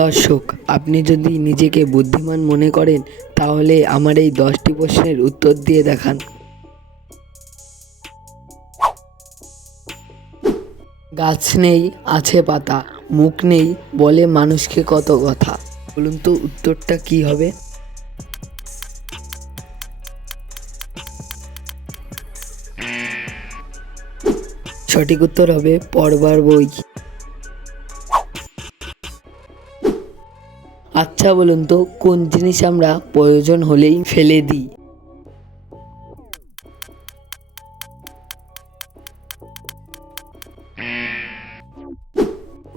দর্শক, আপনি যদি নিজেকে বুদ্ধিমান মনে করেন তাহলে আমার এই 10টি প্রশ্নের উত্তর দিয়ে দেখান। গাছ নেই, আছে পাতা, মুখ নেই, বলে মানুষকে কত কথা। বলুন তো উত্তরটা কি হবে? সঠিক উত্তর হবে পড়বার বই। আচ্ছা বলুন তো কোন জিনিস আমরা প্রয়োজন হলেই ফেলে দিই?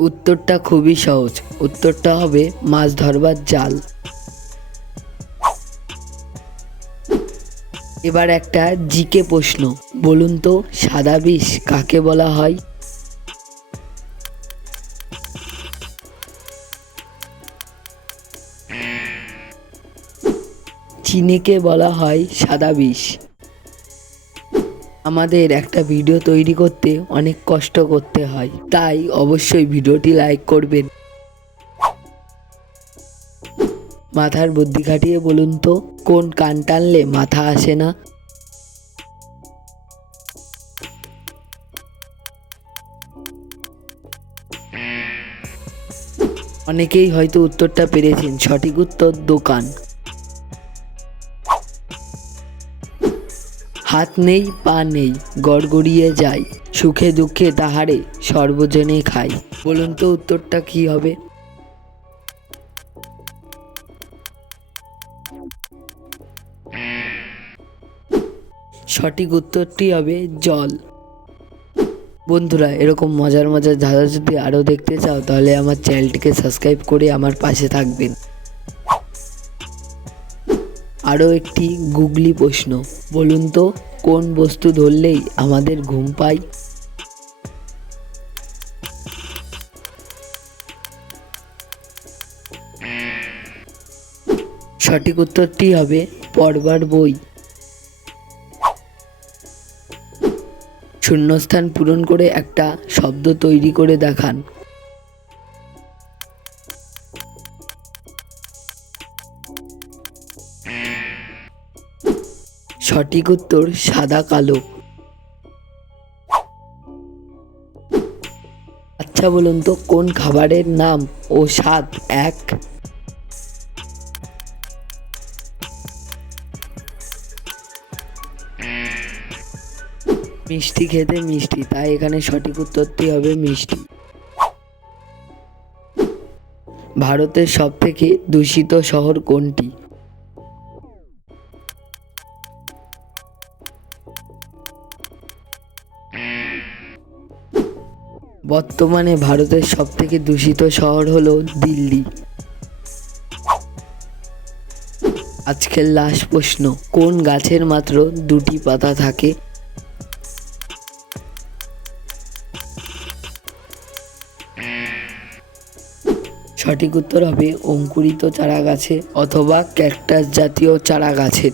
উত্তরটা খুবই সহজ, উত্তরটা হবে মাছ ধরবার জাল। এবার একটা জিকে প্রশ্ন, বলুন তো সাদা বিষ কাকে বলা হয়? চিনিকে বলা হয় সাদা বিষ। আমাদের একটা ভিডিও তৈরি করতে অনেক কষ্ট করতে হয়, তাই অবশ্যই ভিডিওটি লাইক করবেন। মাথার বুদ্ধি খাটিয়ে বলুন তো কোন কান টানলে মাথা আসে না? অনেকেই হয়তো উত্তরটা পেরেছেন, সঠিক উত্তর দোকান। হাত নেই পা নেই, গড়গড়িয়ে যায়, সুখে দুঃখে তাহারে সর্বজনে খায়। বলুন তো উত্তরটা কি হবে? সঠিক উত্তরটি হবে জল। বন্ধুরা, এরকম মজার মজার ধাঁধা যদি আরও দেখতে চাও তাহলে আমার চ্যানেলটিকে সাবস্ক্রাইব করে আমার পাশে থাকবেন। আরও একটি গুগলি প্রশ্ন, বলুন তো কোন বস্তু ধরলেই আমাদের ঘুম পায়? সঠিক উত্তরটি হবে পড়বার বই। শূন্যস্থান পূরণ করে একটা শব্দ তৈরি করে দেখান। সঠিক উত্তর সাদা কালো। আচ্ছা বলুন তো কোন খাবারের নাম ও স্বাদ এক? মিষ্টি খেতে মিষ্টি, তাই এখানে সঠিক উত্তরটি হবে মিষ্টি। ভারতের সবথেকে দূষিত শহর কোনটি? বর্তমানে ভারতের সবথেকে দূষিত শহর হলো দিল্লি। আজকের লাস্ট প্রশ্ন, কোন গাছের মাত্র 2টি পাতা থাকে? সঠিক উত্তর হবে অঙ্কুরিত চারা গাছে অথবা ক্যাকটাস জাতীয় চারা গাছের।